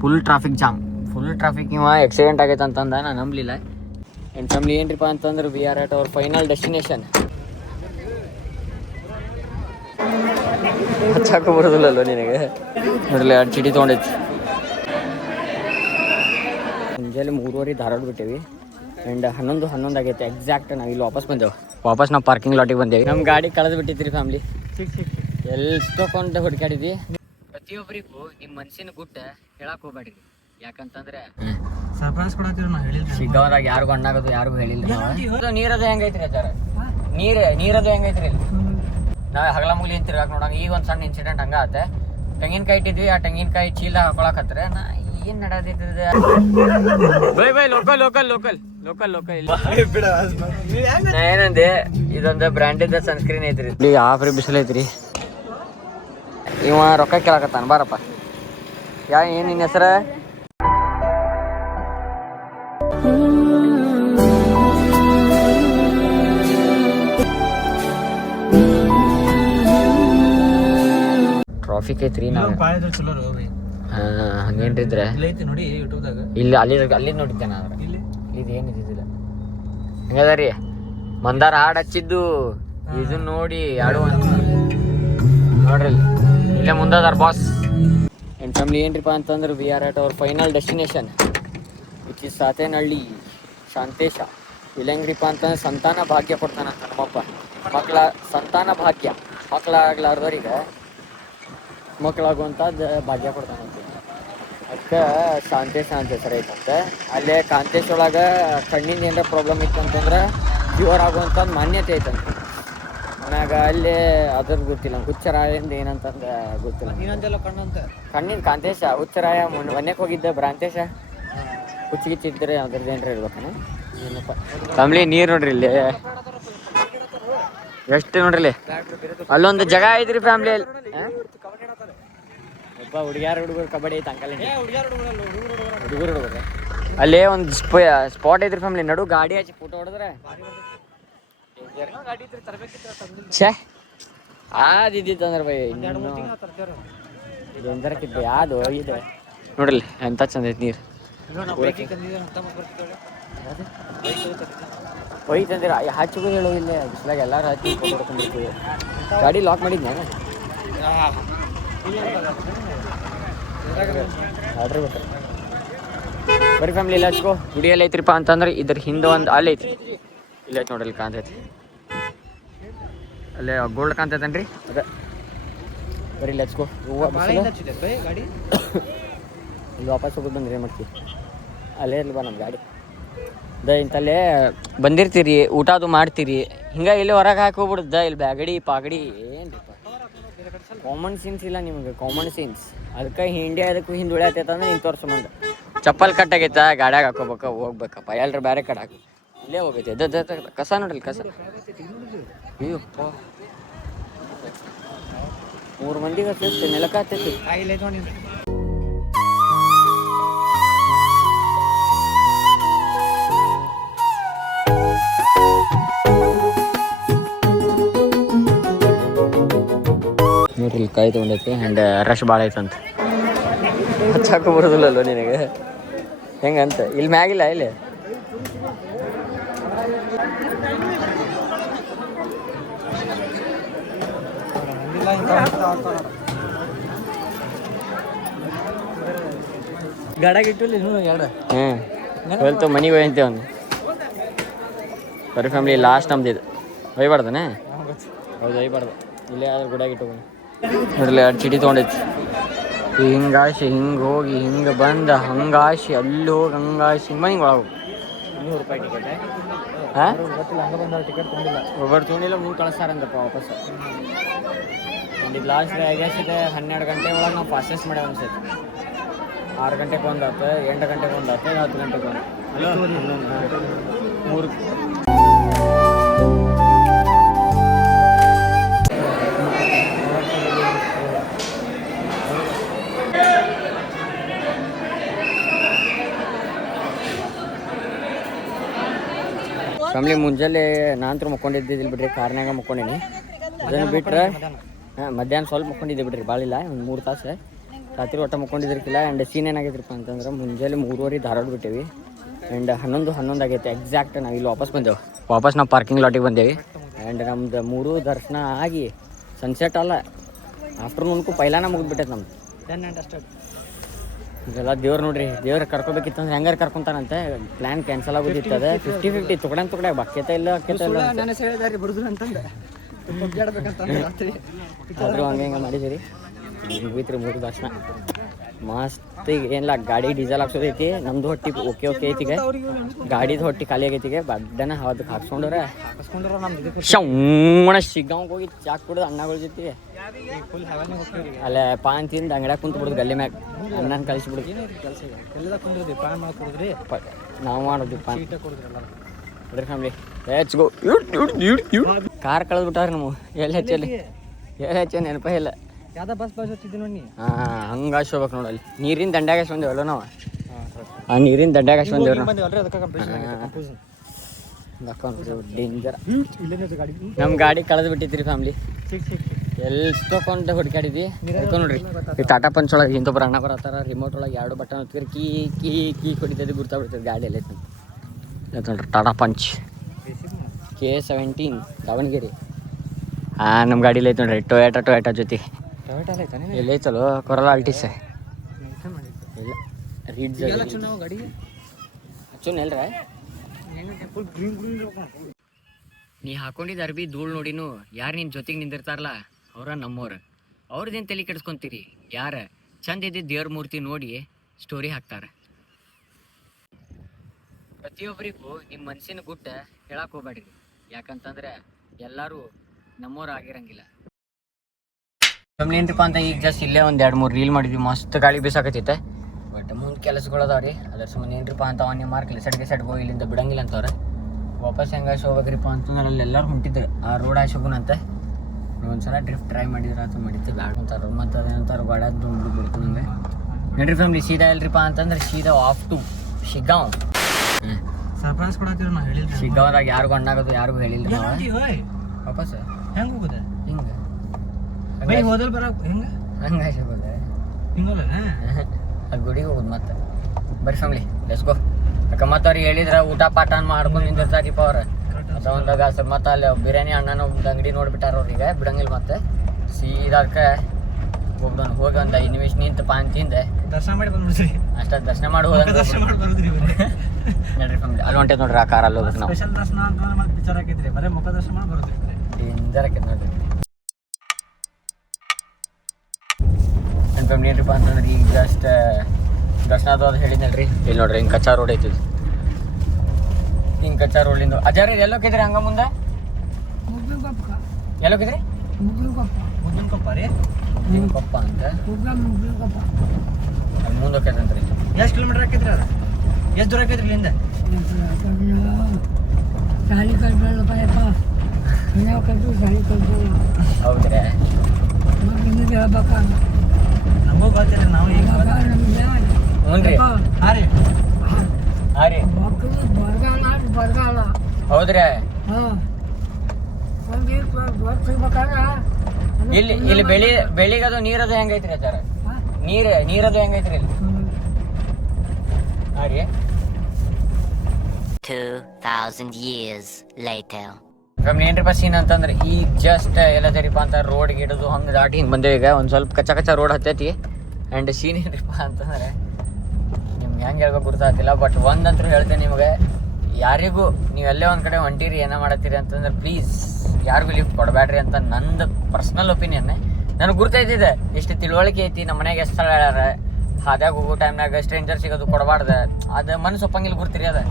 Full traffic jam. Full traffic. ಇವ accident ಆಗೈತೆ ಅಂತಂದ, ನಾನು ನಂಬಲಿಲ್ಲ. ಆ್ಯಂಡ್ ಫ್ಯಾಮ್ಲಿ ಏನ್ರಿಪ್ಪ ಅಂತಂದ್ರೆ we are at our final destination. ಹಚ್ಚಾಕು ಬರೋದಿಲ್ಲಲ್ವ ನಿನಗೆ? ನೋಡಲಿ ಎರಡು ಚೀಟಿ ತೊಗೊಂಡೈತಿ. ಮುಂಜಾನೆ 3:30 ಧಾರವಾಡ ಬಿಟ್ಟೇವಿ. ಆ್ಯಂಡ್ 11 ಆಗೈತೆ ಎಕ್ಸಾಕ್ಟ್. ನಾವು ಇಲ್ಲಿ ವಾಪಸ್ ನಾವು ಪಾರ್ಕಿಂಗ್ ಲಾಟಿಗೆ ಬಂದೇವಿ. ನಮ್ಮ ಗಾಡಿ ಕಳೆದು ಬಿಟ್ಟಿದ್ರಿ ಫ್ಯಾಮ್ಲಿ. ಎಷ್ಟೊಂದು ಹುಡುಕಾಡಿದ್ವಿ. ಪ್ರತಿಯೊಬ್ಬರಿಗೂ ನಿಮ್ಮ ಮನ್ಸಿನ ಗುಟ್ಟ ಹೇಳಕ್ ಹೋಗ್ಬೇಡ್ರಿ. ಯಾಕಂತಂದ್ರೆ ಸರ್ಪ್ರೈಸ್ ಕೊಡತ್ತೀವಿ ನಾವು ಹೇಳಿಲ್ಲ. ಸಿಗೋದಾಗ ಯಾರಿಗೂ ಹಣ್ಣಾಗೋದು ಯಾರಿಗೂ ಹೇಳಿಲ್ಲ. ನೀರದು ಹೆಂಗೈತ್ರಿ ಅಜ್ಜಾರ? ನೀರದು ಹೆಂಗೈತ್ರಿ? ನಾವು ಹಗಲ ಮುಗ್ಲಿ ಅಂತ ತಿರ್ಗಾಕ್ ನೋಡಂಗ. ಈಗ ಒಂದು ಸಣ್ಣ ಇನ್ಸಿಡೆಂಟ್ ಹಂಗ ಆತ. ತೆಂಗಿನಕಾಯಿ ಇಟ್ಟಿದ್ವಿ, ಆ ತೆಂಗಿನಕಾಯಿ ಚೀಲ ಹಾಕೊಳಕತ್ರೆ ನಾ ಏನ್ ನಡದಿದ್ದ. ಬೈ ಲೋಕಲ್ ನಾ ಏನಂದೆ, ಇದೊಂದು ಬ್ರ್ಯಾಂಡೆಡ್ ಸನ್ಸ್ಕ್ರೀನ್ ಐತ್ರಿ. ಈಗ ಆಫ್ರಿ ಬಿಸಿಲು ಐತ್ರಿ. ಇವ ರೊಕ್ಕ ಕೇಳಕತ್ತಾನ, ಬಾರಪ್ಪ. ಏನ್ ನಿನ್ನ ಹೆಸರ? ಟ್ರಾಫಿಕ್ ಐತ್ರಿ. ನಾವು ಹಂಗೇನ್ರಿದ್ರೆ ನೋಡಿ ಯೂಟ್ಯೂಬ್ದಾಗ ಇಲ್ಲಿ ಅಲ್ಲಿ ನೋಡಿದ್ದೆ ನಾನು. ಇದು ಏನಿದ್ದಿಲ್ಲ ಹಂಗದ ಮಂದಾರ ಹಾಡು ಹಚ್ಚಿದ್ದು ಇದನ್ನ ನೋಡಿ ಆಡುವಂತ ನೋಡ್ರಿ. ಇಲ್ಲೇ ಮುಂದಾದಾರ ಬಾಸ್. ಆ್ಯಂಡ್ ಫ್ಯಾಮ್ಲಿ ಏನ್ರಿಪ್ಪ ಅಂತಂದ್ರೆ we are at our final destination which is Satenahalli Shantesha. ಇಲ್ಲಂಗ್ರಿಪ್ಪ ಅಂತಂದ್ರೆ ಸಂತಾನ ಭಾಗ್ಯ ಕೊಡ್ತಾನಂತ ನಮ್ಮಪ್ಪ. ಸಂತಾನ ಭಾಗ್ಯ, ಮಕ್ಕಳಾಗ್ಲಾರ್ದವ್ರಿಗೆ ಮಕ್ಕಳಾಗುವಂಥದ್ದು ಭಾಗ್ಯ ಕೊಡ್ತಾನಂತೆ. ಅದಕ್ಕೆ ಶಾಂತೇಶ ಅಂತ ಹೆಸರು ಐತಂತೆ. ಅಲ್ಲೇ ಕಾಂತೇಶ್ ಒಳಗೆ ಕಣ್ಣಿಂದ ಏನಾರ ಪ್ರಾಬ್ಲಮ್ ಇತ್ತು ಅಂತಂದ್ರೆ ಕ್ಯೂರ್ ಆಗುವಂಥದ್ದು ಮಾನ್ಯತೆ ಐತಂತೆ. ಆಮ್ಯಾಗ ಅಲ್ಲೇ ಅದ್ರದ್ದು ಗೊತ್ತಿಲ್ಲ, ಹುಚ್ಚರಾಯಿಂದ ಏನಂತಂದು ಗೊತ್ತಿಲ್ಲ. ಕಣ್ಣಿನ ಕಾಂತೇಶ, ಹುಚ್ಚರಾಯ ಮನೆಗೆ ಹೋಗಿದ್ದ ಭ್ರಾಂತೇಶ. ಹುಚ್ಚಿಗಿಚ್ಚಿದ್ರೆ ಅದ್ರದ್ದು ಏನಾರ ಇರ್ಬೇಕನ ಏನಪ್ಪ. ಫ್ಯಾಮ್ಲಿ ನೀರು ನೋಡ್ರಿ ಇಲ್ಲಿ ಎಷ್ಟು ನೋಡ್ರಿ. ಅಲ್ಲೊಂದು ಜಾಗ ಐತ್ರಿ ಫ್ಯಾಮ್ಲಿ. ಅಲ್ಲಿ ಒಬ್ಬ ಹುಡುಗರು ಕಬಡ್ಡಿ ಐತೆ ಅಂಕಲ್. ಹುಡುಗರು ಅಲ್ಲೇ ಒಂದು ಸ್ಪಾಟ್ ಐತ್ರಿ ಫ್ಯಾಮ್ಲಿ. ನಡು ಗಾಡಿ ಹಚ್ಚಿ ಫೋಟೋ ಹೊಡೆದ್ರೆ ಛೇ ಆದಿದ್ದಂದ್ರೆ ಬೈ ಡೇಂಜರ್ಕಿತ್ತು. ಯಾವುದು ಇದೆ ನೋಡ್ರಿ ಎಂತ ಚಂದ ಐತಿ ನೀರು. ಒಯ್ತಂದಿರ ಹಚ್ಚಿಗೂ ಹೇಳೋ ಇಲ್ಲೇ ಬಿಸ್ಲಾಗ ಎಲ್ಲಾರು ಹಚ್ಚಿ ಫೋಟೋ ಹೊಡ್ಕೊಂಡಿರ್ತೀವಿ. ಗಾಡಿ ಲಾಕ್ ಮಾಡಿದ್ನ ಆರ್ಡ್ರ್ ಬೇಕು. ಬರೀ ಫ್ಯಾಮ್ಲಿ ಇಲ್ಲ ಹಚ್ಕೋ. ಗುಡಿಯಲ್ಲಿ ಐತ್ರಿಪ್ಪ ಅಂತಂದ್ರೆ ಇದ್ರ ಹಿಂದೆ ಒಂದು ಅಲ್ಲಿ ಐತ್ರಿ. ಇಲ್ಲ ಐತೆ ನೋಡ್ರಿ, ಕಾಂತೈತಿ ಅಲ್ಲೇ ಗೋಲ್ಡ್ ಕಾಂತೈತೇನ್ರಿ ಅದ. ಬರೀ ಇಲ್ಲಿ ಹಚ್ಕೋ. ಇಲ್ಲಿ ವಾಪಸ್ ಹೋಗೋದು ಬಂದ್ರಿ ಏನು ಮಾಡ್ತೀವಿ? ಅಲ್ಲೇ ಇರ್ಲಿ ಬಾ ನಮ್ಮ ಗಾಡಿ. ಇಂತಲ್ಲೇ ಬಂದಿರ್ತೀರಿ, ಊಟ ಅದು ಮಾಡ್ತೀರಿ, ಹಿಂಗೆ ಇಲ್ಲಿ ಹೊರಗೆ ಹಾಕಿ ಹೋಗ್ಬಿಡುದ. ಇಲ್ಲಿ ಬ್ಯಾಗಡಿ ಪಾಗಡಿ ಏನ್ರಿಪ್ಪ ಕಾಮನ್ ಸೆನ್ಸ್ ಇಲ್ಲ ನಿಮ್ಗೆ, ಕಾಮನ್ ಸೆನ್ಸ್. ಅದಕ್ಕೆ ಇಂಡಿಯಾ ಅದಕ್ಕೂ ಹಿಂದೆ ಉಳಿಯತ್ತೈತಂದ್ರೆ ಇಂಥವ್ರ ಸಂಬಂಧ. ಚಪ್ಪಲ್ ಕಟ್ಟಾಗೈತ, ಗಾಡ್ಯಾಗ ಹಾಕೋಬೇಕ, ಹೋಗ್ಬೇಕಪ್ಪ. ಎಲ್ರ ಬೇರೆ ಕಡೆ ಹಾಕಿ ಇಲ್ಲೇ ಹೋಗೈತೆ. ಕಸ ನೋಡ್ರಿ ಕಸ. ಅಯ್ಯಪ್ಪ 3 ಮಂದಿಗೆ ಹತ್ತೈತಿ, ನೆಲಕ್ಕ ಹತ್ತೈತಿ. ನೋಡ್ರಿ ಇಲ್ಲಿ ಕಾಯಿ ತೊಗೊಂಡೈತಿ. ಆ್ಯಂಡ್ ರಶ್ ಭಾಳ ಐತಂತ. ಹಚ್ಚಾಕು ಬರೋದಿಲ್ಲಲ್ವ ನಿನಗೆ? ಹೆಂಗಂತ ಇಲ್ಲಿ ಮ್ಯಾಗಿಲ್ಲ ಇಲ್ಲಿ ಗಾಡಾಗ ಇಟ್ಟಿಲ್ಲ ಎರಡು. ಹೇಳ್ತು ಮನೆಗೆ ಹೋಯ್ತೇವೆ ಅವ್ನು. ಬರೀ ಫ್ಯಾಮ್ಲಿ ಲಾಸ್ಟ್ ನಮ್ದು ಇದು. ಒಯ್ಬಾರ್ದನೆ? ಹೌದು ಒಯ್ಬಾರ್ದು. ಇಲ್ಲೇ ಆದ್ರೆ ಗುಡಿಯಾಗ ಇಟ್ಟು ನೋಡ್ರಿ 2 ಚೀಟಿ ತೊಗೊಂಡೈತಿ. ಹಿಂಗಾಶಿ ಹಿಂಗೆ ಹೋಗಿ ಹಿಂಗೆ ಬಂದು ಹಂಗಾಶಿ ಅಲ್ಲಿ ಹೋಗಿ ಹಂಗಾಶಿ ಹಿಂಗೆ ಒಳಗೆ ಹೋಗಿ ₹100 ಟಿಕೆಟ್. ಹಾಂ ಟಿಕೆಟ್ ತೊಗೊಂಡಿಲ್ಲ, ಒಬ್ಬರು ತೊಗೊಂಡಿಲ್ಲ. 3 ಕಳಿಸ್ತಾರಂತಪ್ಪ ವಾಪಸ್. ಒಂದು ಲಾಸ್ಟ್ ಆಗ್ಯಾಸಿದೆ 12 ಗಂಟೆ ಒಳಗೆ ನಾವು ಫಾಸ್ಟೆಸ್ಟ್ ಮಾಡ್ಯಾವ ಅನ್ಸೈತಿ. 6 ಗಂಟೆಗೆ ಒಂದು ಆಯ್ತು, 8 ಗಂಟೆಗೆ ಒಂದು ಆಯ್ತು, 10 ಗಂಟೆಗೆ ಒಂದು. 3 ಫ್ಯಾಮ್ಲಿ. ಮುಂಜಾನೆ ನಾನಂತೂ ಮುಕ್ಕೊಂಡಿದ್ದಿಲ್ಲ ಬಿಡ್ರಿ, ಕಾರ್ನಾಗ ಮುಕ್ಕೊಂಡೀನಿ. ಇದನ್ನು ಬಿಟ್ರೆ ಮಧ್ಯಾಹ್ನ ಸ್ವಲ್ಪ ಮುಕ್ಕೊಂಡಿದ್ದೆ ಬಿಡ್ರಿ, ಭಾಳಿಲ್ಲ, ಒಂದು 3 ತಾಸು. ರಾತ್ರಿ ಒಟ್ಟು ಮುಕ್ಕೊಂಡಿದ್ರಿಕಿಲ್ಲ. ಆ್ಯಂಡ್ ಸೀನ್ ಏನಾಗೈತ್ರಪ್ಪ ಅಂತಂದ್ರೆ ಮುಂಜಾನೆ 3:30 ಧಾರವಾಡ ಬಿಟ್ಟೇವಿ. ಆ್ಯಂಡ್ 11 ಆಗೈತೆ ಎಕ್ಸಾಕ್ಟ್. ನಾವು ಇಲ್ಲಿ ವಾಪಸ್ ನಾವು ಪಾರ್ಕಿಂಗ್ ಲಾಟಿಗೆ ಬಂದೇವಿ. ಆ್ಯಂಡ್ ನಮ್ದು 3 ದರ್ಶನ ಆಗಿ ಸನ್ಸೆಟ್ ಅಲ್ಲ ಆಫ್ಟರ್ನೂನ್ಗೂ ಪೈಲಾನ ಮುಗಿದ್ಬಿಟ್ಟೈತೆ ನಮ್ದು. ಇದೆಲ್ಲ ದೇವ್ರು ನೋಡ್ರಿ, ದೇವ್ರು ಕರ್ಕೋಬೇಕಿತ್ತು ಅಂದ್ರೆ ಹೆಂಗಾರು ಕರ್ಕೊಂತಾನಂತೆ. Plan cancel ಆಗೋದಿತ್ತು. ಅದೇ 50-50 ತುಕಡೆ ಬಾಕ್ಯತ ಇಲ್ಲ ಆದರೂ ಹಂಗೆ ಮಾಡಿದಿರಿ. ಮುಗೀತ್ರಿ 3 ದರ್ಶನ ಮಸ್ತ್. ಈಗ ಏನಿಲ್ಲ, ಗಾಡಿ ಡೀಸೆಲ್ ಹಾಕ್ಸೋದೈತಿ. ನಮ್ದು ಹೊಟ್ಟಿ ಓಕೆ ಐತಿಗ, ಗಾಡಿದು ಹೊಟ್ಟಿ ಖಾಲಿ ಆಗೈತಿಗೆ. ಬಡ್ಡನ ಅದಕ್ಕೆ ಹಾಕ್ಸ್ಕೊಂಡ್ರೆ ಶೌಣ ಶಿಗ್ಗಾಂವ್ಗೆ ಹೋಗಿ ಚಾಕ್ ಕುಡಿದು ಅಣ್ಣಗಳ ಜೊತೆ ಅಲ್ಲೇ ಪಾನ್ ತಿಂದು ಅಂಗಡ್ಯಾಗ ಕುಂತು ಬಿಡುದು ಗಲ್ಲಿ ಮ್ಯಾಗ. ಅಣ್ಣನ ಕಳಿಸ್ಬಿಡುದು. ನಾವು ಮಾಡೋದು fun family. Let's go. Car ಕಳೆದ್ಬಿಟ್ಟಾರ ನಾವು. ಎಲ್ಲಿ ಹೆಚ್ಚ ನೆನಪ ಇಲ್ಲ. ಯಾವ್ದ ಬಸ್ ಹಚ್ಚಿದ್ದಿ ನೋಡಿ. ಹಂಗೆ ಹೋಗ್ಬೇಕು ನೋಡಲ್ಲಿ. ನೀರಿನ ದಂಡ್ಯಾಗ ಬಂದೇವಲ್ಲ ನಾವು. ಆ ನೀರಿನ ದಂಡ್ಯಾಗ ಬಂದೇವ್ ನಾವು. ಡೇಂಜರ್. ನಮ್ಮ ಗಾಡಿ ಕಳೆದು ಬಿಟ್ಟಿದ್ರಿ ಫ್ಯಾಮಿಲಿ. ಎಲ್ಲಿ ತೊಗೊಂಡು ಹುಡ್ಕಾಡಿದ್ವಿ ನೋಡ್ರಿ. ಈ ಟಾಟಾ ಪಂಚ್ ಒಳಗೆ ಇಂಥೊಬ್ಬರು ಅಣ್ಣ ಬರತ್ತಾರ. ರಿಮೋಟ್ ಒಳಗೆ 2 ಬಟನ್ ಹೊತ್ತಿದ್ರೆ ಕೀ ಹೊಡಿತೈತಿ, ಗುರ್ತಾಗ್ಬಿಡ್ತದೆ ಗಾಡಿ ಎಲ್ಲ ನೋಡ್ರಿ. Tata punch K17 Davanagere. ನಮ್ಮ ಗಾಡಿಲಿ ಐತೆ ನೋಡ್ರಿ. ಟೊಯಾಟಾ ಜೊತೆ ಎಲ್ಲೈತಲ್ಲ ಕೊರಲ ಆಲ್ಟಿಸ್ ಇಲ್ಲ ರೀಡ್ಸ್ ಹಚ್ಚೋನ್ ಎಲ್ರ. ನೀ ಹಾಕೊಂಡಿದ್ದ ಅರ್ಬಿ ಧೂಳು ನೋಡಿನು ಯಾರು ನಿನ್ನ ಜೊತೆಗೆ ನಿಂದಿರ್ತಾರಲ್ಲ ಅವ್ರ ನಮ್ಮವ್ರು. ಅವ್ರದ್ದೇನು ತಲೆ ಕೆಡಿಸ್ಕೊಂತೀರಿ? ಯಾರ ಚಂದ ಇದ್ದಿದ್ದು ದೇವ್ರ ಮೂರ್ತಿ ನೋಡಿ ಸ್ಟೋರಿ ಹಾಕ್ತಾರೆ. ಪ್ರತಿಯೊಬ್ಬರಿಗೂ ನಿಮ್ಮ ಮನಸ್ಸಿನ ಗುಟ್ಟ ಹೇಳಕ್ಕೆ ಹೋಗ್ಬೇಡ್ರಿ. ಯಾಕಂತಂದ್ರೆ ಎಲ್ಲರೂ ನಮ್ಮವ್ರು ಆಗಿರಂಗಿಲ್ಲ. ಏನ್ರಿಪ್ಪ ಅಂತ ಈಗ ಜಸ್ಟ್ ಇಲ್ಲೇ 1-2-3 ರೀಲ್ ಮಾಡಿದ್ವಿ. ಮಸ್ತ್ ಗಾಳಿ ಬೀಸಾಕತ್ತೈತೆ. ಬಟ್ ಮುಂದೆ ಕೆಲಸಗಳು ಅದಾವ್ರಿ. ಅದ್ರ ಸಂಬಂಧ ಏನ್ರಿಪ್ಪ ಅಂತ ಅವನ್ನೇ ಮಾರ್ಕ್ ಲಿಸಡ್ಗೆ ಹೋಗಿ ಇಲ್ಲಿಂದ ಬಿಡಂಗಿಲ್ಲ ಅಂತವ್ರೆ. ವಾಪಸ್ ಹೆಂಗೆ ಹೋಗ್ಬೇಕ್ರಿಪ್ಪ ಅಂತಂದ್ರೆ ಅಲ್ಲಿ ಎಲ್ಲರೂ ಹೊಂಟಿದ್ರು ಆ ರೋಡ್ ಹೋಗೋಣಂತ. ಒಂದ್ಸಲ ಡ್ರಿಫ್ಟ್ ಟ್ರೈ ಮಾಡಿದ್ರೆ ಅದು ಮಾಡಿತ್ತು ಬ್ಯಾಡ ಅಂತಾರೆ. ಮತ್ತು ಅದೇನಂತಾರೆ ಗಾಡ್ಯಾಗ ಬಿಡ್ತು ನಂಗೆ. ನೋಡ್ರಿ ಫ್ಯಾಮಿಲಿ, ಸೀದಾ ಇಲ್ರಿಪ್ಪ ಅಂತಂದ್ರೆ ಸೀದಾ ಆಫ್ ಟು ಶಿಗ್ಗಾಂವ್. ಸರ್ಪ್ರೈಸ್ ಕೊಡತ್ತೀವಿ ನಾವು ಹೇಳಿಲ್ಲ. ಶಿಗ್ಗಾಂವ್ದಾಗ ಯಾರಿಗೂ ಅಣ್ಣಾಗೋದು ಯಾರಿಗೂ ಹೇಳಿಲ್ಲ ನಾವು. ವಾಪಸ್ ಹೆಂಗೆ ಹೋಗುದೆ? ಹಿಂಗೆ ಹೋದಲ್ ಬರೋಕೆ ಹೆಂಗೆ ಹಂಗೆ ಹೋಗೋದೆ ಹಿಂಗಲ್ಲ ಅದು ಗುಡಿಗೆ ಹೋಗುದು. ಮತ್ತೆ ಬರ್ರಿ ಫ್ಯಾಮಿಲಿ ಲೆಟ್ಸ್ ಗೋ. ಯಾಕೆ ಮತ್ತೆ ಅವ್ರಿಗೆ ಹೇಳಿದ್ರೆ ಊಟ ಪಾಠ ಮಾಡ್ಕೊಂಡು ನಿಂದಿರ್ತಾರಿಪ್ಪ ಅವ್ರು. ಮತ್ತು ಒಂದಾಗ ಸರ್ ಮತ್ತೆ ಅಲ್ಲಿ ಬಿರಿಯಾನಿ ಅಣ್ಣನ ಒಂದು ಅಂಗಡಿ ನೋಡ್ಬಿಟ್ಟಾರ ಅವ್ರಿಗೆ ಬಿಡಂಗಿಲ್ಲ. ಮತ್ತೆ ಸೀದಾಕ್ಕೆ ಹೋಗ್ದೋನು ಹೋಗಿ ಒಂದು 5 ನಿಮಿಷ ನಿಂತು ಪಾನ್ ತಿಂದೆ ದರ್ಶನ ಮಾಡಿ ಬಂದ್ಬಿಡ್ರಿ. ಅಷ್ಟೇ ದರ್ಶನ ಮಾಡಿ ಹೋದಂಗೆ ಬರೋದ್ರಿ ನೋಡ್ರಿ ಫ್ಯಾಮಿಲಿ. ಅಲ್ಲಿ ಹೊಂಟೆ ನೋಡ್ರಿ ಆ ಕಾರಲ್ಲಿ ಹೋಗ್ಬೇಕು ನಾವು. ಸ್ಪೆಷಲ್ ದರ್ಶನ ಅಂತಂದ್ರೆ ಮತ್ತೆ ವಿಚಾರ ಆಕೈತ್ರಿ. ಬರೀ ಮುಖ ದರ್ಶನ ಮಾಡಿ ಬರೋದ್ರಿ. ಡೇಂಜರ್ ಆಕೈತೆ ನೋಡ್ರಿ. ನನ್ನ ಫ್ಯಾಮಿಲಿ ಏನ್ರಿಪ್ಪ ಅಂತಂದ್ರೆ ಈಗ ಜಸ್ಟ್ ದರ್ಶನ ಅದು ಅದು ಹೇಳಿದ್ನಲ್ರಿ. ಇಲ್ಲಿ ನೋಡ್ರಿ ಹಿಂಗೆ ಕಚ್ಚಾ ರೋಡ್ ಐತಿ. ಹಿಂಗೆ ಕಚ್ಚಾ ರೋಡಿಂದು ಅಜಾರ ಎಲ್ಲೋಕಿದ್ರಿ ಹಂಗ ಮುಂದೆ ಎಲ್ಲೋಕಿದ್ರಿ? ಮುದ್ದಿನಕೊಪ್ಪ ರೀ. ಮುದ್ದಿನಕೊಪ್ಪ ಅಂತ ಅಲ್ಲಿ ಮುಂದೆ ಹೋಗ್ಯದಂತ್ರಿ. ಎಷ್ಟು ಕಿಲೋಮೀಟರ್ ಆಕೈತ್ರಿ ಅದು? ಎಷ್ಟು ದೂರ ಆಕೈತ್ರಿ ಇಲ್ಲಿಂದ? ಹೌದ್ರಿ. ನಮಗೂ ಗೊತ್ತಿಲ್ಲ. ನಾವು ಈಗ ಹ್ಞೂ ರೀ. ಹಾಂ ರೀ ಹಾಂ ರೀ. ಹೌದ್ರಿ. ಇಲ್ಲಿ ಬೆಳಿಗದು ನೀರದು ಹೆಂಗೈತ್ರಿ ಅಜ್ಜಾರ? ನೀರದು ಹೆಂಗೈತ್ರಿ ಇಲ್ಲಿ? ಹಾಂ ರೀ. 2000 years later. ಫ್ಯಾಮಿಲಿ ಏನ್ರಿಪ್ಪ ಸೀನ್ ಅಂತಂದ್ರೆ ಈಗ ಜಸ್ಟ್ ಎಲ್ಲದರಿಪ್ಪ ಅಂತ ರೋಡ್ ಗಿಡದು ಹಂಗೆ ದಾಟಿ ಹಿಂಗೆ ಬಂದೇವಿ. ಈಗ ಒಂದು ಸ್ವಲ್ಪ ಕಚ್ಚಾ ರೋಡ್ ಹತ್ತೈತಿ. ಆ್ಯಂಡ್ ಸೀನ್ ಏನ್ರಿಪ್ಪ ಅಂತಂದ್ರೆ ನಿಮ್ಗೆ ಹೆಂಗೆ ಹೇಳ್ಬೇಕು ಗೊತ್ತಾಗ್ತಿಲ್ಲ. ಬಟ್ ಒಂದಂತೂ ಹೇಳ್ತೇನೆ ನಿಮಗೆ, ಯಾರಿಗೂ ನೀವು ಎಲ್ಲೇ ಒಂದು ಕಡೆ ಹೊಂಟಿರಿ ಏನೋ ಮಾಡತ್ತೀರಿ ಅಂತಂದ್ರೆ ಪ್ಲೀಸ್ ಯಾರಿಗೂ ಲಿಫ್ಟ್ ಕೊಡಬೇಡ್ರಿ ಅಂತ ನಂದು ಪರ್ಸ್ನಲ್ ಒಪಿನಿಯನ್. ನನಗೆ ಗುರ್ತೈತಿದೆ ಎಷ್ಟು ತಿಳುವಳಿಕೆ ಐತಿ. ನಮ್ಮ ಮನೆಗೆ ಎಷ್ಟು ಸ್ಥಳ ಹೇಳ್ಯಾರ ಹಾದ್ಯಾಗ ಹೋಗೋ ಟೈಮ್ನಾಗ ಸ್ಟ್ರೇಂಜರ್ ಸಿಗೋದು ಕೊಡಬಾರ್ದು. ಅದು ಮನಸ್ಸು ಒಪ್ಪಂಗಿಲ್ಲ. ಗುರ್ತಿರಿ ಅದು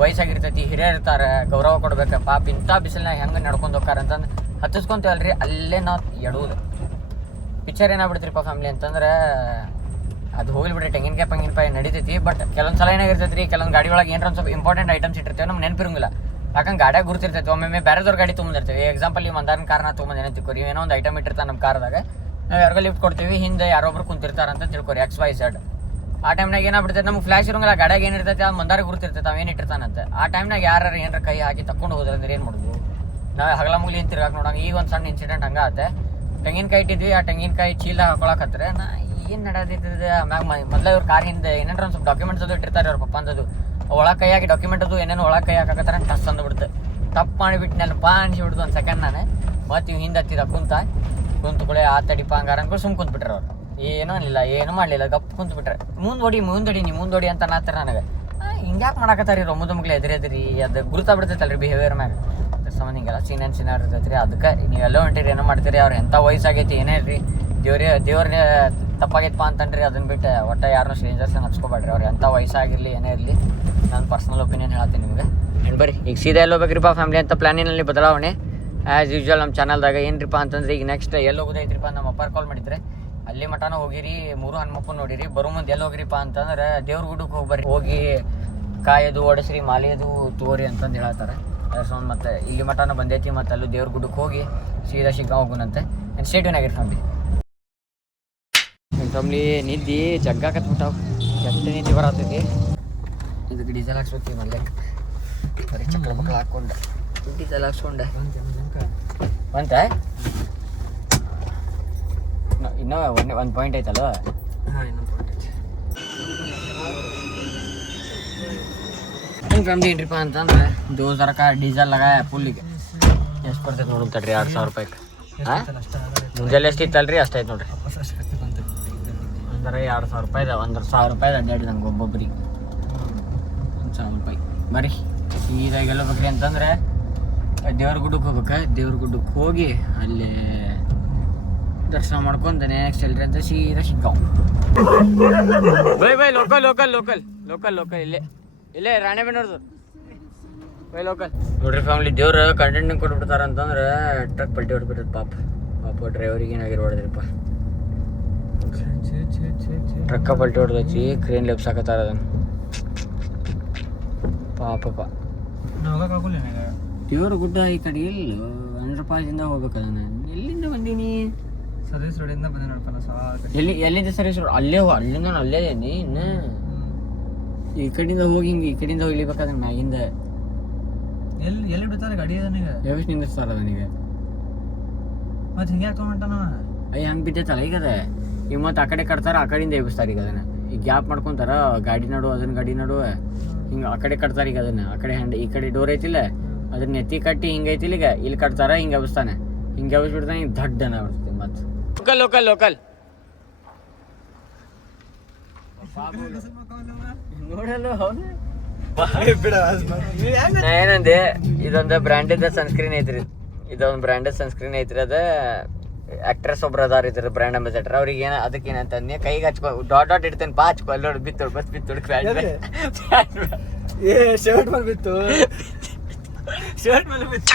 ವಯಸ್ಸಾಗಿರ್ತೈತಿ, ಹಿರಿಯರ್ ಇರ್ತಾರೆ, ಗೌರವ ಕೊಡ್ಬೇಕು. ಪಾಪ ಇಂಥ ಬಿಸಿಲ್ನಾಗ ಹೆಂಗೆ ನಡ್ಕೊಂಡು ಹೋಗ್ತಾರೆ ಅಂತಂದು ಹತ್ತಿಸ್ಕೊಂತೀವಲ್ರಿ, ಅಲ್ಲೇ ನಾವು ಎಡುವುದು. ಪಿಕ್ಚರ್ ಏನಾಗ್ಬಿಡ್ತೀರಿಪ್ಪ ಫ್ಯಾಮಿಲಿ ಅಂತಂದ್ರೆ ಅದು ಹೋಗ್ಲಿಬಿಟ್ರೆ ತೆಂಗಿನಕಾಯಿ ನಡೀತೈತಿ. ಬಟ್ ಕೆಲವೊಂದು ಸಲ ಏನಾಗಿರ್ತೈತಿ ರೀ, ಕೆಲವೊಂದು ಗಾಡಿ ಒಳಗೆ ಏನಾರ ಒಂದು ಸ್ವಲ್ಪ ಇಂಪಾರ್ಟೆಂಟ್ ಐಟಮ್ಸ್ ಇಟ್ಟಿರ್ತೇವೆ, ನಮ್ಗೆ ನೆನಪಿರಂಗಿಲ್ಲ. ಯಾಕಂಗೆ ಗಾಡಿಯಾಗ ಗುರ್ತಿರ್ತೈತಿ. ಒಮ್ಮೆ ಬೇರೆದವ್ರ ಗಾಡಿ ತೊಗೊಂಡಿರ್ತೀವಿ. ಎಕ್ಸಾಂಪಲ್ ಈ ಮಂದಾರನ ಕಾರ್ನ ತೊಗೊಂಬಂದೇನೆ ತಿಳ್ಕೊರಿ, ಏನೋ ಒಂದು ಐಟಮ್ ಇಟ್ಟಿರ್ತಾನೆ ನಮ್ಮ ಕಾರ್ದಾಗ, ನಾವು ಯಾರಿಗೂ ಲಿಫ್ಟ್ ಕೊಡ್ತೀವಿ. ಹಿಂದೆ ಯಾರೊಬ್ರು ಕುಂತಿರ್ತಾರಂತ ತಿಳ್ಕೊರಿ, XYZ. ಆ ಟೈಮ್ನಾಗ ಏನಾಗ್ಬಿಡ್ತೈತೆ, ನಮ್ಗೆ ಫ್ಲಾಶ್ ಇರೋಂಗಿಲ್ಲ. ಗಾಡಿಯಾಗ ಏನಿರ್ತೈತೆ ಅದು ಮಂದಾರ ಗುರ್ತಿರ್ತೈತೆ, ಅವೇನು ಇಟ್ಟಿರ್ತಾನಂತೆ. ಆ ಟೈಮ್ನಾಗ ಯಾರು ಏನಾರ ಕೈ ಹಾಕಿ ತಕೊಂಡು ಹೋದ್ರೆ ಅಂದ್ರೆ ಏನು ಮಾಡೋದು? ನಾವು ಹಗಲ ಮುಗ್ಲಿ ಏನು ತಿರ್ಗಾಕ ನೋಡಂಗೆ. ಈಗ ಒಂದು ಸಣ್ಣ ಇನ್ಸಿಡೆಂಟ್ ಹಂಗೆ ಆಗುತ್ತೆ. ತೆಂಗಿನಕಾಯಿ ಇಟ್ಟಿದ್ವಿ, ಆ ತೆಂಗಿನಕಾಯಿ ಚೀಲ ಹಾಕೊಳಕತ್ತಾರೆ. ನಾ ಏನು ನಡೆದಿರ್ತದೆ. ಆಮ್ಯಾಗ ಮೊದಲ ಇವ್ರ ಕಾರ್ ಹಿಂದೆ ಏನಾರ ಒಂದು ಸ್ವಲ್ಪ ಡಾಕ್ಯುಮೆಂಟ್ಸ್ ಅದು ಇಟ್ಟಿರ್ತಾರೆ ಅವ್ರ ಪಪ್ಪ ಅಂದದು. ಒಳಗೆ ಕೈಯಾಗಿ ಡಾಕ್ಯುಮೆಂಟ್ ಅದು ಏನೇನು ಒಳಗೆ ಕೈ ಹಾಕತ್ತಾರ ಟಸ್ ಅಂದ್ಬಿಡ್ತು. ತಪ್ಪು ಮಾಡಿಬಿಟ್ನಲ್ಲಪ್ಪ ಅನ್ಸಿಬಿಡ್ದು ಒಂದು ಸೆಕೆಂಡ್ ನಾನು. ಮತ್ತು ಇವ್ ಹಿಂದೆ ಹತ್ತಿದ ಕುಂತ್ಕೊಳ್ಳೆ ಆ ತಡಿಪ ಹಂಗಾರ ಅನ್ಕೊಂಡು ಸುಮ್ ಕುಂತ್ಬಿಟ್ರೆ ಅವ್ರು. ಏನೂ ಅನ್ಲಿಲ್ಲ, ಏನೂ ಮಾಡಲಿಲ್ಲ, ಗಪ್ ಕುಂತ್ಬಿಟ್ರೆ. ಮುಂದೋಡಿ ನೀ ಮುಂದೋಡಿ ಅಂತ ಅನ್ನತ್ತಾರ ನನಗೆ. ಹಿಂಗ್ಯಾಕೆ ಮಾಡಕತ್ತಾರಿ ರೊಮ್ಮದ ಮಗ್ಳು ಎದುರಿ ಅದು ಗುರುತಾಗ್ಬಿಡ್ತೈತಲ್ರಿ ಬಿಹೇವಿಯರ್ ಮ್ಯಾಗ. ಅದ್ರ ಸಂಬಂಧ ಹಿಂಗೆಲ್ಲ ಸೀನ್ ಇರ್ತೈತೆ ರೀ. ಅದಕ್ಕೆ ನೀವೆಲ್ಲ ಹೊಂಟಿರಿ ಏನೋ ಮಾಡ್ತೀರಿ. ಅವ್ರು ಎಂಥ ವಯಸ್ಸಾಗೈತಿ ಏನೇ ಇರ್ರಿ, ದೇವ್ರನ್ನೇ ತಪ್ಪಾಗೈತಪ್ಪ ಅಂತನ್ರಿ. ಅದನ್ನ ಬಿಟ್ಟು ಒಟ್ಟು ಯಾರನ್ನೂ ಸ್ಟ್ರೇಂಜರ್ಸ್ನ ಹಚ್ಕೋಬೇಡ್ರಿ. ಅವ್ರು ಎಂಥ ವಯಸ್ಸಾಗಿರಲಿ ಏನೇ ಇರಲಿ, ನಾನು ಪರ್ಸ್ನಲ್ ಒಪಿನಿಯನ್ ಹೇಳ್ತೀನಿ ನಿಮಗೆ. ಏನು ಬರ್ರಿ ಈಗ ಸೀದಾ ಎಲ್ಲಿ ಹೋಗ್ಬೇಕ್ರಿಪ್ಪ ಫ್ಯಾಮಿಲಿ ಅಂತ ಪ್ಲಾನಿನಲ್ಲಿ ಬದಲಾವಣೆ. ಆ್ಯಸ್ ಯೂಶ್ವಲ್ ನಮ್ಮ ಚಾನಲ್ದಾಗ ಏನ್ರಿಪ್ಪ ಅಂತಂದ್ರೆ ಈಗ ನೆಕ್ಸ್ಟ್ ಎಲ್ಲಿ ಹೋಗೋದೈತ್ರಿಪ್ಪ ನಮ್ಮ ಅಪ್ಪಾರು ಕಾಲ್ ಮಾಡಿದ್ರೆ ಅಲ್ಲಿ ಮಟನೂ ಹೋಗಿರಿ, 3 ಹನುಮಪ್ಪನ ನೋಡಿರಿ. ಬರೋ ಮುಂದೆ ಎಲ್ಲಿ ಹೋಗಿರಿಪ್ಪ ಅಂತಂದ್ರೆ ದೇವ್ರ ಗುಡ್ಡಕ್ಕೆ ಹೋಗಿ ಕಾಯೋದು ಓಡಿಸ್ರಿ ಮಾಲಿಯೋದು ತೋರಿ ಅಂತಂದು ಹೇಳ್ತಾರೆ. ಅದ್ರ ಸಂಬಂಧ ಮತ್ತೆ ಇಲ್ಲಿ ಮಟನೂ ಬಂದೈತಿ. ಮತ್ತು ಅಲ್ಲೂ ದೇವ್ರ ಗುಡ್ಡಕ್ಕೆ ಹೋಗಿ ಸೀದಾ ಶಿಗ್ಗಾಂವ್ ಹೋಗೋಣಂತೆ. ಸ್ಟೇಟ್ಯೂನ್ ಆಗಿರಿ ಫ್ಯಾಮಿಲಿ. ಫ್ಯಾಮಿಲಿ ನಿದ್ದಿ ಜಗ್ಗಾಕತ್ಬಿಟ್ಟಾವ, ಎಷ್ಟು ನಿದ್ದೆ ಬರತ್ತೈತಿ. ಇದಕ್ಕೆ ಡೀಸೆಲ್ ಹಾಕ್ಸ್ಬೇಕು ಮಲ್ಯಕ್ಕೆ. ಬರೀ ಚಕ್ರ ಮಕ್ಳು ಹಾಕ್ಕೊಂಡೆ ಡೀಸೆಲ್ ಹಾಕ್ಸ್ಕೊಂಡೆ ಬಂತ. ಇನ್ನೂ ಒಂದು ಪಾಯಿಂಟ್ ಐತಲ್ಲ. ಹಾಂ, ಇನ್ನೊಂದು ಪಾಯಿಂಟ್ ಐತಿ. ನನ್ನ ಫ್ಯಾಮಿಲಿ ಏನ್ರಿಪ್ಪ ಅಂತಂದ್ರೆ ದೋಸ್ರಕ ಡೀಸೆಲ್ ಫುಲ್ಲಿಗೆ ಎಷ್ಟು ಬರ್ತೈತೆ ನೋಡು ತಡ್ರಿ. 2,000 ರೂಪಾಯಿಗೆ. ಹಾಂ, ಮುಂಜಾನೆ ಎಷ್ಟಿತ್ತಲ್ರಿ ಅಷ್ಟಾಯ್ತು ನೋಡ್ರಿ. ಅಂದ್ರೆ 2,000 ರೂಪಾಯಿದ 1,000 ರೂಪಾಯಿದ ಅಡ್ಡಾಡಿ ನಂಗೆ ಒಬ್ಬೊಬ್ರಿಗೆ 1,000 ರೂಪಾಯಿ. ಬರ್ರಿ ಸೀದಾಗೆಲ್ಲ ಬೇಕ್ರಿ ಅಂತಂದ್ರೆ ದೇವ್ರ ಗುಡ್ಡಕ್ಕೆ ಹೋಗ್ಬೇಕು. ದೇವ್ರ ಗುಡ್ಡಕ್ಕೆ ಹೋಗಿ ಅಲ್ಲಿ ದರ್ಶನ ಮಾಡ್ಕೊಂಡು ನೆಕ್ಸ್ಟ್ ಎಲ್ರಿ ಅಂತ ಸೀದಾ ಶಿಗ್ಗಾಂವ್. ಬೈ ಲೋಕಲ್ ಇಲ್ಲೇ ರಾಣೆಬೆನ್ನೂರ್ದು ಬೈ ಲೋಕಲ್. ನೋಡ್ರಿ ಫ್ಯಾಮಿಲಿ ದೇವ್ರ ಕಂಟೆಂಟ್ ಕೊಟ್ಬಿಡ್ತಾರ ಅಂತಂದ್ರೆ ಟ್ರಕ್ ಪಲ್ಟಿ ಹೊಡ್ಬಿಟ್ಟದ. ಪಾಪ ಡ್ರೈವರಿಗೆ ಏನಾಗಿರ್ ಹೊಡೆದ್ರಿಪ್ಪ. ಟ್ರಕ್ಕ ಪಲ್ಟಿ ಹೊಡೆದೈತಿ, ಕ್ರೇನ್ ಲೆಪ್ಸಾಕತ್ತಾರ ಅದನ್ನು. ಪಾಪಪ್ಪ ದೇವ್ರ ಗುಡ್ಡ ಈ ಕಡೆ ಇಲ್ಲ ಅಂಡ್ರಪಾದಿಂದ ಹೋಗ್ಬೇಕು. ಅದನ್ನ ಎಲ್ಲಿಂದ ಬಂದೀನಿ? ಸರ್ವಿಸ್ ರೋಡಿಂದ ಬಂದೆ ನೋಡ್ತಾನ. ಎಲ್ಲಿಂದ ಸರ್ವಿಸ್ ರೋಡ್? ಅಲ್ಲಿಂದ ಅಲ್ಲೇ ನೀ ಇನ್ನು ಈ ಕಡೆಯಿಂದ ಹೋಗಿ ಹಿಂಗೆ ಈ ಕಡೆಯಿಂದ ಇಳಿಬೇಕಾದ್ರೆ ಮ್ಯಾಗಿಂದ ಎಲ್ಲಿ ಬಿಡ್ತಾರೆ ಗಾಡಿ ನನಗೆ ಯಾವಷ್ಟು ನಿಂದಿರ್ತಾರ ನನಗೆ. ಮತ್ತೆ ಹಿಂಗೆ ಹಾಕೊಂಡ್ಬಿಟ್ಟಾನ. ಹಂಗೆ ಬಿದ್ದೈತಲ್ಲ ಈಗ ಅದ. ಈಗ ಮತ್ತೆ ಆ ಕಡೆ ಕಟ್ತಾರ, ಆ ಕಡೆಯಿಂದ ಎಬ್ಬಿಸ್ತಾರೆ ಈಗ ಅದನ್ನ. ಈಗ ಗ್ಯಾಪ್ ಮಾಡ್ಕೊತಾರ ಗಾಡಿ ನಡುವೆ, ಅದನ್ನ ಗಾಡಿ ನಡುವೆ ಹಿಂಗೆ ಆ ಕಡೆ ಕಟ್ತಾರೆ ಈಗ ಅದನ್ನ. ಆ ಕಡೆ ಈ ಕಡೆ ಡೋರ್ ಐತಿಲ್ಲ ಅದನ್ನ ಎತ್ತಿ ಕಟ್ಟಿ ಹಿಂಗೆ ಐತಿಲ್ಲ. ಈಗ ಇಲ್ಲಿ ಕಟ್ತಾರ, ಹಿಂಗೆ ಎಬ್ಬಿಸ್ತಾನೆ. ಹಿಂಗೆ ಎಬ್ಬಿಸ್ಬಿಡ್ತಾನೆ, ಹಿಂಗೆ ದಡ್ಡನ ಬಿಡ್ತೈತಿ. ಮತ್ತೆ ಲೋಕಲ್ ನೋಡಲು ನಾ ಏನಂದೆ, ಇದೊಂದು ಬ್ರ್ಯಾಂಡೆಡ್ ಸನ್ಸ್ಕ್ರೀನ್ ಐತ್ರಿ. ಇದೊಂದು ಬ್ರ್ಯಾಂಡೆಡ್ ಸನ್ಸ್ಕ್ರೀನ್ ಐತ್ರಿ. ಅದ ಆಕ್ಟ್ರೆಸ್ ಒಬ್ರು ಅದಾರ ಇದ್ರ ಬ್ರ್ಯಾಂಡ್ ಅಂಬಾಸಿಡರ್. ಅವ್ರಿಗೆ ಏನ ಅದಕ್ಕೆ ಏನಂತ ಕೈಗೆ ಹಚ್ಕೊ ಡಾಟ್ ಇಡ್ತೇನೆ ಪಾ ಹಚ್ಕೊ ಅಲ್ಲಿ ನೋಡಿ ಬಿತ್ತೋಡು ಬಸ್ ಬಿತ್ತೋಡು ಶರ್ಟ್ ಮೇಲೆ ಬಿತ್ತು. ಶರ್ಟ್ ಮೇಲೆ ಬಿತ್ತು.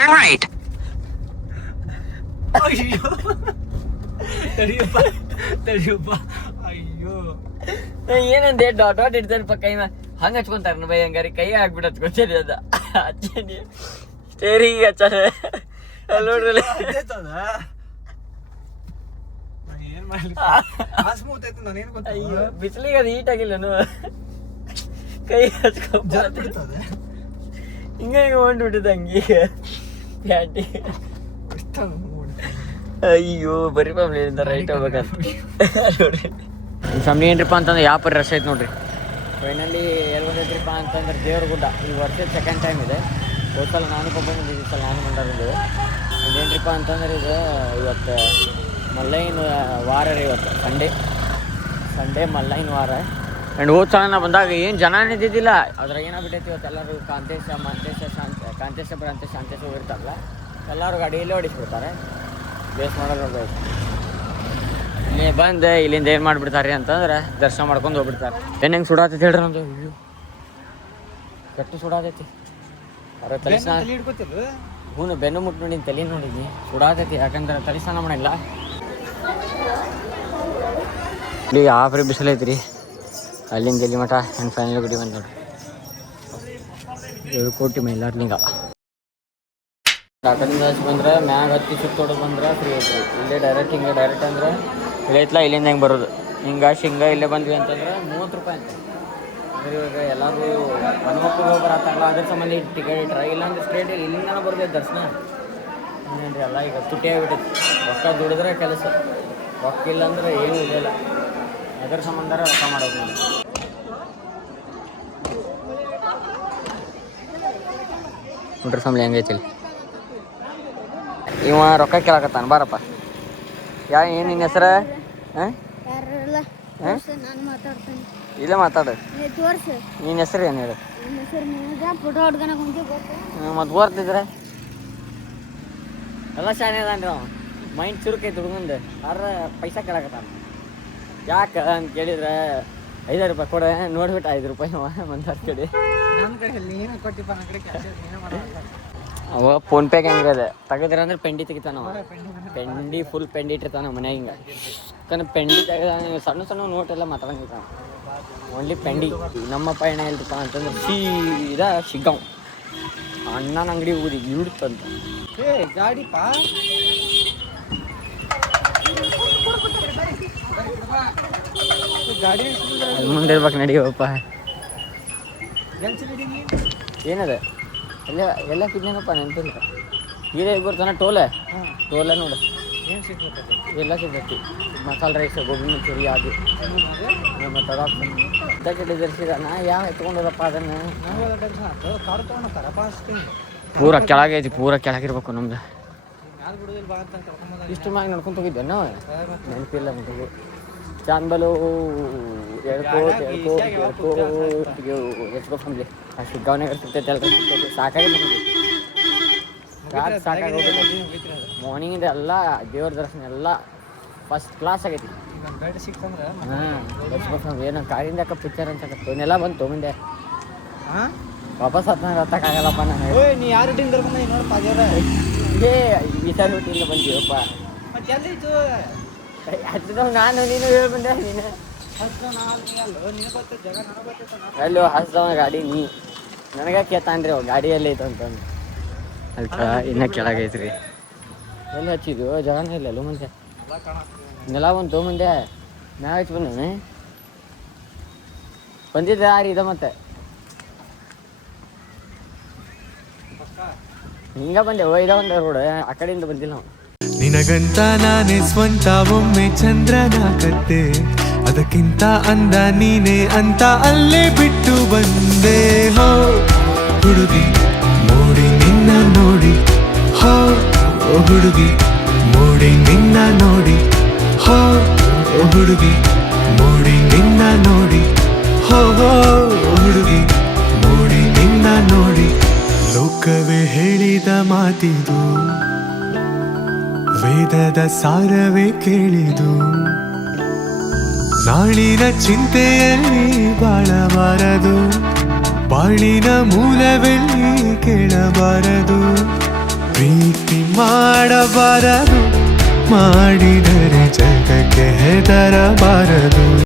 ತಡಿಯಪ್ಪ ಅಯ್ಯೋ ಏನಂದೆ ಡಾಟ್ ಇಡ್ತಾರಪ್ಪ ಕೈ ಹಂಗೆ ಹಚ್ಕೊಂತಾರ ಬೈ. ಹಂಗಾರಿ ಕೈ ಹಾಕ್ಬಿಟ್ಟು ಹಚ್ಕೊತೇನೆ ಅದ ಹಚ್ಚಿ ಸ್ಟೇರಿಂಗ್ ಹಚ್ಚಾರ ಅಲ್ಲಿ ನೋಡ್ರಲ್ಲ. ಅಯ್ಯೋ ಬಿಸಿಲಿಗೆ ಅದು ಹೀಟ್ ಆಗಿಲ್ಲನು. ಕೈ ಹಚ್ಕೊ ಹಿಂಗೆ ಹೊಂಟ್ಬಿಟ್ಟಿದ್ದ ಹಂಗೆ ಪ್ಯಾಂಟಿ. ಅಯ್ಯೋ ಬರೀ ಫ್ಯಾಮಿಲಿ ರೈಟ್ ಹೋಗ್ಬೇಕಂತ ನೋಡ್ರಿ. ಫ್ಯಾಮಿಲಿ ಏನ್ರಿಪ್ಪ ಅಂತಂದ್ರೆ ಯಾವ ಪರಿ ರಶ್ ಐತೆ ನೋಡ್ರಿ. ಫೈನಲಿ ಎಲ್ಲಿ ಬಂದೈತ್ರಿಪ್ಪ ಅಂತಂದ್ರೆ ದೇವ್ರ ಗುಡ್ಡ. ಈ ವರ್ಷದ ಸೆಕೆಂಡ್ ಟೈಮ್ ಇದೆ. ಹೋದ್ಸಲ ನಾನು ಬಂದಿದ್ದೆ, ಈ ಸಲ ನಾನು ಬಂದಿದ್ದು. ಅದೇನ್ರಿಪ್ಪ ಅಂತಂದ್ರೆ ಇದು ಇವತ್ತು ಮಲ್ಲೈನ ವಾರ ರೀ. ಇವತ್ತು ಸಂಡೇ ಮಲ್ಲೈನ ವಾರ. ಆ್ಯಂಡ್ ಹೋದ ಸಲ ನಾ ಬಂದಾಗ ಏನು ಜನ ಇದ್ದಿದ್ದಿಲ್ಲ. ಅದ್ರಾಗ ಏನಾಗ್ಬಿಟ್ಟೈತಿ ಇವತ್ತು ಎಲ್ಲರೂ ಕಾಂತೇಶ ಶಾಂತೇಶ ಹೋಗಿರ್ತಾರಲ್ಲ, ಎಲ್ಲರೂ ಗಾಡಿಯಲ್ಲೇ ಹೊಡಿಸ್ಬಿಡ್ತಾರೆ. ಬೇಸ್ ಮಾಡೋದು ನೋಡ್ಬೇಕು. ಇಲ್ಲಿ ಬಂದು ಇಲ್ಲಿಂದ ಏನು ಮಾಡಿಬಿಡ್ತಾರೆ ಅಂತಂದ್ರೆ ದರ್ಶನ ಮಾಡ್ಕೊಂಡು ಹೋಗ್ಬಿಡ್ತಾರೆ. ಏನು ಹೆಂಗೆ ಸುಡಾತೈತಿ ಹೇಳ್ರಿ ನಮ್ದು. ಅಯ್ಯೋ ಕೆಟ್ಟು ಸುಡಾತೈತಿ. ಅವ್ರ ತಲೆ ಸ್ನಾನ ಹ್ಞೂ ಬೆನ್ನು ಮುಟ್ಟು ನೋಡಿ ತಲೆ ನೋಡಿದ್ನಿ ಸುಡಾತೈತಿ. ಯಾಕಂದ್ರೆ ತಲೆ ಸ್ನಾನ ಮಾಡಿಲ್ಲ. ಇಲ್ಲಿ ಆಫ್ರಿ ಬಿಸಿಲೈತ್ರಿ. ಅಲ್ಲಿಂದ ಎಲ್ಲಿ ಮಠ ಆ್ಯಂಡ್ ಫೈನಲ್ ಗುಡಿ ಬಂದು ನೋಡ್ರಿ 7 ಕೋಟಿ ಮೈಲಾರ್ಲಿಂಗ. ಆ ಕಡೆಯಿಂದ ಬಂದ್ರೆ ಮ್ಯಾಗ ಹತ್ತಿ ಸುತ್ತೋಡು ಬಂದ್ರೆ ಫ್ರೀ ಐತ್ರಿ. ಇಲ್ಲೇ ಡೈರೆಕ್ಟ್ ಅಂದ್ರೆ ಇಲ್ಲೈತ್ಲ ಇಲ್ಲಿಂದ ಹೆಂಗೆ ಬರೋದು ಹಿಂಗೆ ಇಲ್ಲೇ ಬಂದ್ವಿ ಅಂತಂದ್ರೆ 30 ರೂಪಾಯಿ ಅಂತ. ಅಂದ್ರೆ ಇವಾಗ ಎಲ್ಲರೂ ಹನುಮಪ್ಪಗೆ ಹೋಗಿ ಬರತ್ತಾರಲ್ಲ, ಅದ್ರ ಸಂಬಂಧ ಟಿಕೆಟ್ ಇಟ್ರ. ಇಲ್ಲಾಂದ್ರೆ ಸ್ಟ್ರೇಟ್ ಇಲ್ಲಿಂದ ಬರ್ಬೇಕು ದರ್ಶನ. ಇನ್ನೇನ್ರಿ ಎಲ್ಲ ಈಗ ತುಟ್ಟಿ ಆಗಿಬಿಟ್ಟೈತಿ. ರೊಕ್ಕ ದುಡಿದ್ರೆ ಕೆಲಸ, ರೊಕ್ಕ ಇಲ್ಲಾಂದ್ರೆ ಏನೂ ಇಲ್ಲ. ಅದರ ಸಂಬಂಧ ರೊಕ್ಕ ಮಾಡೋದು ನೋಡಿ. ನೋಡ್ರಿ ಫ್ಯಾಮಿಲಿ ಹೆಂಗೈತಿ ಇವ ರೊಕ್ಕ ಕೇಳಕತ್ತಾನ. ಬಾರಪ್ಪ. ಏನು ನಿನ್ನ ಹೆಸರ? ಹಾಂ ಇಲ್ಲ ಮಾತಾಡು. ನಿನ್ನ ಹೆಸರು ಏನು ಹೇಳು? ಮತ್ತು ಓದ್ತಿದ್ರೆ ಎಲ್ಲ ಶಾನೆ ಅದಾನ್ರಿ ಅವ. ಮೈಂಡ್ ಚುರುಕೈತಿ ಹುಡುಗಂದು. ಆರ ಪೈಸಾ ಕೇಳಕತ್ತಾನ. ಯಾಕೆ ಅಂತ ಕೇಳಿದ್ರೆ 5 ರೂಪಾಯಿ ಕೊಡ ನೋಡ್ಬಿಟ್ಟು 5 ರೂಪಾಯಿ ಮಂದಾರ ಕಡೆ ಅವ ಫೋನ್ಪೇಗೆ ಹೆಂಗಿದೆ ತೆಗೆದ್ರೆ ಅಂದ್ರೆ ಪೆಂಡಿ ತೆಗಿತಾನವ. ಪೆಂಡಿ ಫುಲ್ ಪೆಂಡಿ ಇಟ್ಟಿರ್ತಾನ ಮನ್ಯಾಗ. ಹಿಂಗೆ ಯಾಕಂದ್ರೆ ಪೆಂಡಿ ತೆಗೆದ ಸಣ್ಣ ಸಣ್ಣ ನೋಟ್ ಎಲ್ಲ ಮಾತಾಡಂಗಿರ್ತಾನ. ಓನ್ಲಿ ಪೆಂಡಿ. ನಮ್ಮಪ್ಪ ಏನ ಹೇಳ್ತಪ್ಪ ಅಂತಂದ್ರೆ ಸೀದಾ ಶಿಗ್ಗಾಂವ್ ಅಣ್ಣನ ಅಂಗಡಿ ಹೋಗುದು ಇಡ್ತಂತ. ಗಾಡಿ ಪಾ ಗಾಡಿ ಮುಂದೆ ಇರ್ಬೇಕು. ನಡಿಯಪ್ಪ. ಏನದ ಎಲ್ಲ ಕಿಡ್ನೇನಪ್ಪ ನೆನಪಿಲ್ಲ. ಈಗ ಬರ್ತಾನ ಟೋಲೆ ನೋಡು. ಏನು ಸಿಗ್ತದೆ? ಎಲ್ಲ ಸಿಗ್ತೈತಿ. ಮಸಾಲೆ ರೈಸ್, ಗೋಬಿ ಮಂಚೂರಿ ಅದು ಮತ್ತು ಅದಕ್ಕೆ ಡಿಸರ್ಸಿದಾನ. ಯಾವ ಎತ್ಕೊಂಡೋದಪ್ಪ ಅದನ್ನು? ಕಾರು ತೊಗೊಂಡೋಗ್ತಾರಪ್ಪ ಅಷ್ಟು ಪೂರ ಕೆಳಗೈತಿ. ಪೂರ ಕೆಳಗಿರ್ಬೇಕು ನಮ್ದು. ಇಷ್ಟು ಮ್ಯಾಗ ನಡ್ಕೊಂತ ಹೋಗಿದ್ದೆ ನಾವು. ನೆನಪಿಲ್ಲ ನಮಗೂ. ಚಾಂಬಲು ಎಳ್ಕೋ ಫ್ಯಾಮಿಲಿ. ಆ ಶಿಗ್ಗಾವ್ನಾಗ ಸಿಗ್ತೈತೆ ಎಲ್ಲ ಸಿಗ್ತೈತಿ. ಸಾಕಾಗಿ ಸಾಕಾಗಿ ಮಾರ್ನಿಂಗಿಂದ ಎಲ್ಲ ದೇವ್ರ ದರ್ಶನ ಎಲ್ಲ ಫಸ್ಟ್ ಕ್ಲಾಸ್ ಆಗೈತಿ. ಗಾಡಿ ಸಿಕ್ತಂದ್ರೆ ಹಾಂ ಏನೋ ಕಾರಿಂದ ಯಾಕೆ ಪಿಕ್ಚರ್ ಅನ್ಸಕತ್ತು. ಇನ್ನೆಲ್ಲ ಬಂತು ಮುಂದೆ. ಹಾಂ ವಾಪಸ್ ಹತ್ತಕ್ಕಾಗಲ್ಲಪ್ಪ ನಾನು. ನೀ ಯಾರು ಹುಟ್ಟಿಂದ ಕರ್ಕೊಂಡ ನೋಡಪ್ಪ ಆಗ್ಯಾರ. ಇದೇ ವಿಚಾರ ಹುಟ್ಟಿಂದ ಬಂದೀವಪ್ಪ. ಮತ್ತೆ ಎಲ್ಲಿತ್ತು ಹತ್ತಿದ ನಾನು ನೀನು ಹೇಳಿ ಬಂದೆ. ನೀನು ಅಲ್ಲೋ ಹಸ್ದವ ಗಾಡಿ ನೀ ನನಗೆ ಕೇಳ್ತಾನ್ರಿ ಅವ ಗಾಡಿ ಎಲ್ಲೈತೆ ಅಂತಂದು. ಅದಕ್ಕೆ ಇನ್ನೂ ಕೆಳಗೈತ್ರಿ. ಎಲ್ಲಿ ಹಚ್ಚಿದ್ವು ಜಾಗನೇ ಇಲ್ಲ ಅಲ್ಲೂ ಮುಂದೆ. ನೆಲ ಬಂತು ಮುಂದೆ ಮ್ಯಾಗ ಹಚ್ಚಿ ಬಂದಾನೆ. ಬಂದಿದ್ದೆ ಯಾರು ಇದೆ ಮತ್ತೆ ಹಿಂಗ ಬಂದೆ. ಇದ ಒಂದು ರೋಡ್ ಆ ಕಡೆಯಿಂದ ಬಂದಿಲ್ಲ ನಾವು. ನಿನಗಂತ ನಾನೇ ಸ್ವಂತ ಒಮ್ಮೆ ಚಂದ್ರನ ಕಟ್ಟೆ. ಅದಕ್ಕಿಂತ ಅಂದ ನೀನೆ ಅಂತ ಅಲ್ಲೇ ಬಿಟ್ಟು ಬಂದೆ. ಹೋ ಹುಡುಗಿ ಮೋಡಿ ನಿನ್ನ ನೋಡಿ. ಹೋ ಹುಡುಗಿ ಮೋಡಿ ನಿನ್ನ ನೋಡಿ. ಹೋ ಹುಡುಗಿ ಮೋಡಿ ನಿನ್ನ ನೋಡಿ. ಹೋ ಹುಡುಗಿ ಮೋಡಿ ನಿನ್ನ ನೋಡಿ. ಲೋಕವೇ ಹೇಳಿದ ಮಾತಿದು, ವೇದದ ಸಾರವೇ ಕೇಳಿದು. ನಾಳಿನ ಚಿಂತೆಯಲ್ಲಿ ಬಾಳಬಾರದು, ಬಾಳಿನ ಮೂಲವೆಲ್ಲಿ ಕೇಳಬಾರದು. ಪ್ರೀತಿ ಮಾಡಬಾರದು, ಮಾಡಿದರೆ ಜಗಕ್ಕೆ ಹೆದರಬಾರದು.